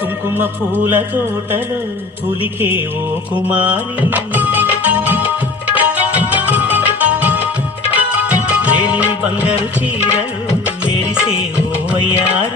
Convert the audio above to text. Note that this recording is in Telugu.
కుంకుమ పూల తోటలో పులికే ఓ కుమారి, బంగారు చీరలు మెరిసే ఓ వయ్యారి.